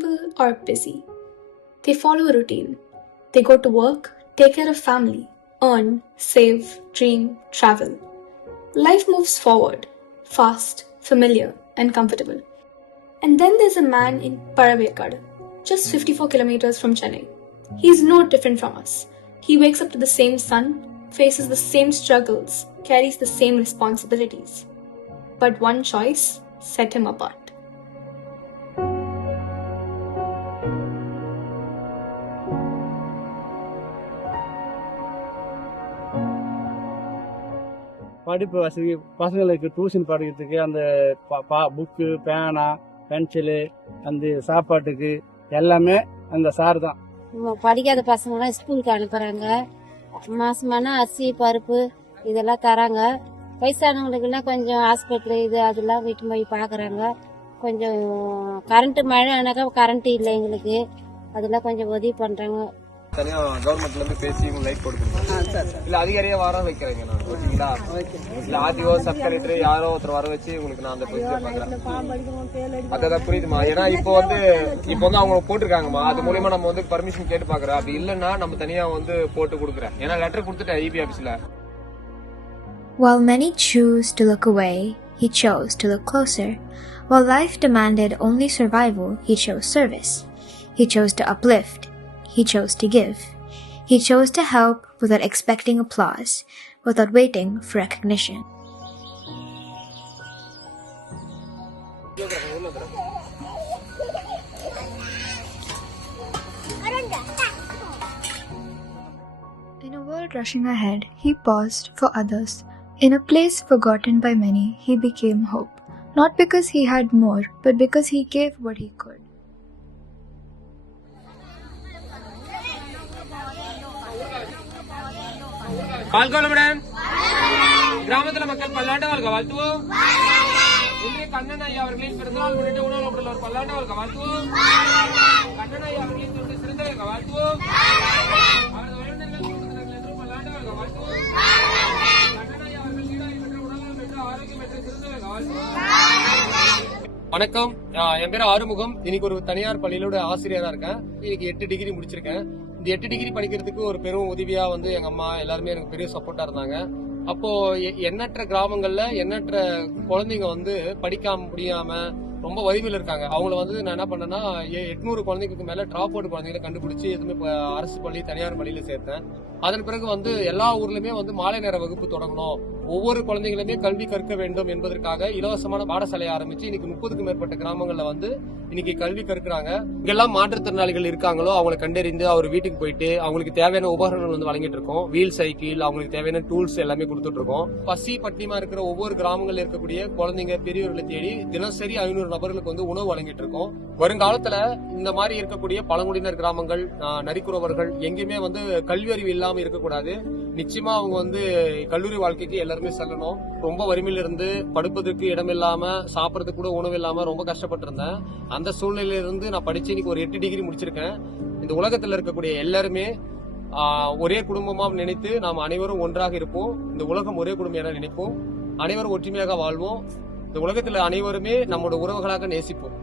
people are busy. They follow a routine. They go to work, take care of family, earn, save, dream, travel. Life moves forward, fast, familiar, and comfortable. And then there's a man in Paravekad, just 54 kilometers from Chennai. He's no different from us. He wakes up to the same sun, faces the same struggles, carries the same responsibilities. But one choice set him apart. படிப்பு வசதி பசங்களுக்கு tuition படிக்கிறதுக்கு அந்த book பேனா pencil அந்த சாப்பாட்டுக்கு எல்லாமே அந்த சார் தான். படிக்காத பசங்களாம் ஸ்கூலுக்கு அனுப்புறாங்க. மாசமான அரிசி பருப்பு இதெல்லாம் தராங்க. வயசானவங்களுக்குலாம் கொஞ்சம் ஹாஸ்பிட்டல் இது அதெல்லாம் வீட்டு போய் பார்க்குறாங்க. கொஞ்சம் கரண்ட்டு மழை ஆனாக்கா கரண்ட் இல்லை எங்களுக்கு, அதெல்லாம் கொஞ்சம் உதவி பண்ணுறாங்க. தனியா கவர்மெண்ட்ல இருந்து பேசி லைட் கொடுத்துருக்கோம். இல்ல அதிகாரியா வர வைக்கிறேங்க நான், ஓகேங்களா? இல்ல ஆர்டிஓ சப் கலெக்டர் யாரோ ஒருத்தர் வர வச்சு உங்களுக்கு நான் அந்த பொசிஷன் பாக்குறேன். அதான் புரியுதுமா? ஏன்னா இப்போ வந்து அவங்க போட்டிருக்காங்கம்மா, அது மூலியமா நம்ம வந்து பர்மிஷன் கேட்டு பாக்குறோம். அப்படி இல்லன்னா நம்ம தனியா வந்து போட்டு கொடுக்குறேன். ஏன்னா லெட்டர் கொடுத்துட்டேன் இபி ஆபீஸ்ல. While many choose to look away, he chose to look closer. While life demanded only survival, he chose service. He chose to uplift. He chose to give. He chose to help without expecting applause, without waiting for recognition. In a world rushing ahead, he paused for others. In a place forgotten by many, he became hope. Not because he had more, but because he gave what he could. கிராமத்துல மக்கள் பல்லாண்டு வாழ்க வாழ்த்துவோம். இன்றைய கண்ணன் ஐயா அவர்களின் பிறந்தநாள் முன்னிட்டு உணவு ஒரு பல்லாண்டு வாழ்க வாழ்த்துவோம். கண்ணன் ஐயா அவர்களின் தொண்டு சிறந்த வாழ்க வாழ்த்துவோம். அவரது உறவினர்கள் குடும்பத்தினர்கள் என்று பல்லாண்டு வாழ்க வாழ்த்துவோம். கண்ணன் ஐயா அவர்கள் ஈடாய் பெற்ற உணவு பெற்ற ஆரோக்கியம் பெற்ற சிறந்த வாழ்க வாழ்த்துவோம். வணக்கம், என் பேர் ஆறுமுகம். இன்னைக்கு ஒரு தனியார் பள்ளியிலோட ஆசிரியரா இருக்கேன். இன்னைக்கு 8 டிகிரி முடிச்சிருக்கேன். இந்த 8 டிகிரி படிக்கிறதுக்கு ஒரு பெரும் உதவியா வந்து எங்க அம்மா எல்லாருமே எனக்கு பெரிய சப்போர்ட்டா இருந்தாங்க. அப்போ எண்ணற்ற கிராமங்கள்ல எண்ணற்ற குழந்தைங்க வந்து படிக்க முடியாம ரொம்ப வறுமையில இருக்காங்க. அவங்கள வந்து நான் என்ன பண்ணேன்னா 800 குழந்தைங்களுக்கு மேல டிராப் அவுட் குழந்தைங்களை கண்டுபிடிச்சு எதுவுமே அரசு பள்ளி தனியார் பள்ளியில சேர்த்தேன். அதன் பிறகு வந்து எல்லா ஊர்லயுமே வந்து மாலை நேர வகுப்பு தொடங்கணும், ஒவ்வொரு குழந்தைகளுமே கல்வி கற்க வேண்டும் என்பதற்காக இலவசமான பாடசாலையை ஆரம்பிச்சு இன்னைக்கு 30க்கும் மேற்பட்ட கிராமங்கள்ல வந்து இன்னைக்கு கல்வி கற்கிறாங்க. இங்கெல்லாம் மாற்றுத்திறனாளிகள் இருக்காங்களோ அவங்களை கண்டறிந்து அவர் வீட்டுக்கு போயிட்டு அவங்களுக்கு தேவையான உபகரணங்கள் வந்து வழங்கிட்டு இருக்கோம். வீல் சைக்கிள், அவங்களுக்கு தேவையான டூல்ஸ் எல்லாமே கொடுத்துட்டு இருக்கோம். பசி பட்டியமா இருக்கிற ஒவ்வொரு கிராமங்கள்ல இருக்கக்கூடிய குழந்தைங்க பெரியவர்களை தேடி தினசரி 500 நபர்களுக்கு வந்து உணவு வழங்கிட்டு இருக்கோம். வருங்காலத்துல இந்த மாதிரி இருக்கக்கூடிய பழங்குடியினர் கிராமங்கள், நரிக்குறவர்கள் எங்கேயுமே வந்து கல்வி அறிவு இல்லாம இருக்கக்கூடாது. நிச்சயமா அவங்க வந்து கல்லூரி வாழ்க்கைக்கு எல்லாருமே செல்லணும். ரொம்ப வறுமையில இருந்து படுப்பதற்கு இடம் இல்லாம சாப்பிடறதுக்கு கூட உணவு இல்லாம ரொம்ப கஷ்டப்பட்டு இருந்தேன். அந்த சூழ்நிலையில இருந்து நான் படிச்சு இன்னைக்கு ஒரு 8 டிகிரி முடிச்சிருக்கேன். இந்த உலகத்துல இருக்கக்கூடிய எல்லாருமே ஒரே குடும்பமா நினைத்து நாம் அனைவரும் ஒன்றாக இருப்போம். இந்த உலகம் ஒரே குடும்பம் என நினைப்போம். அனைவரும் ஒற்றுமையாக வாழ்வோம். இந்த உலகத்துல அனைவருமே நம்மளோட உறவுகளாக நேசிப்போம்.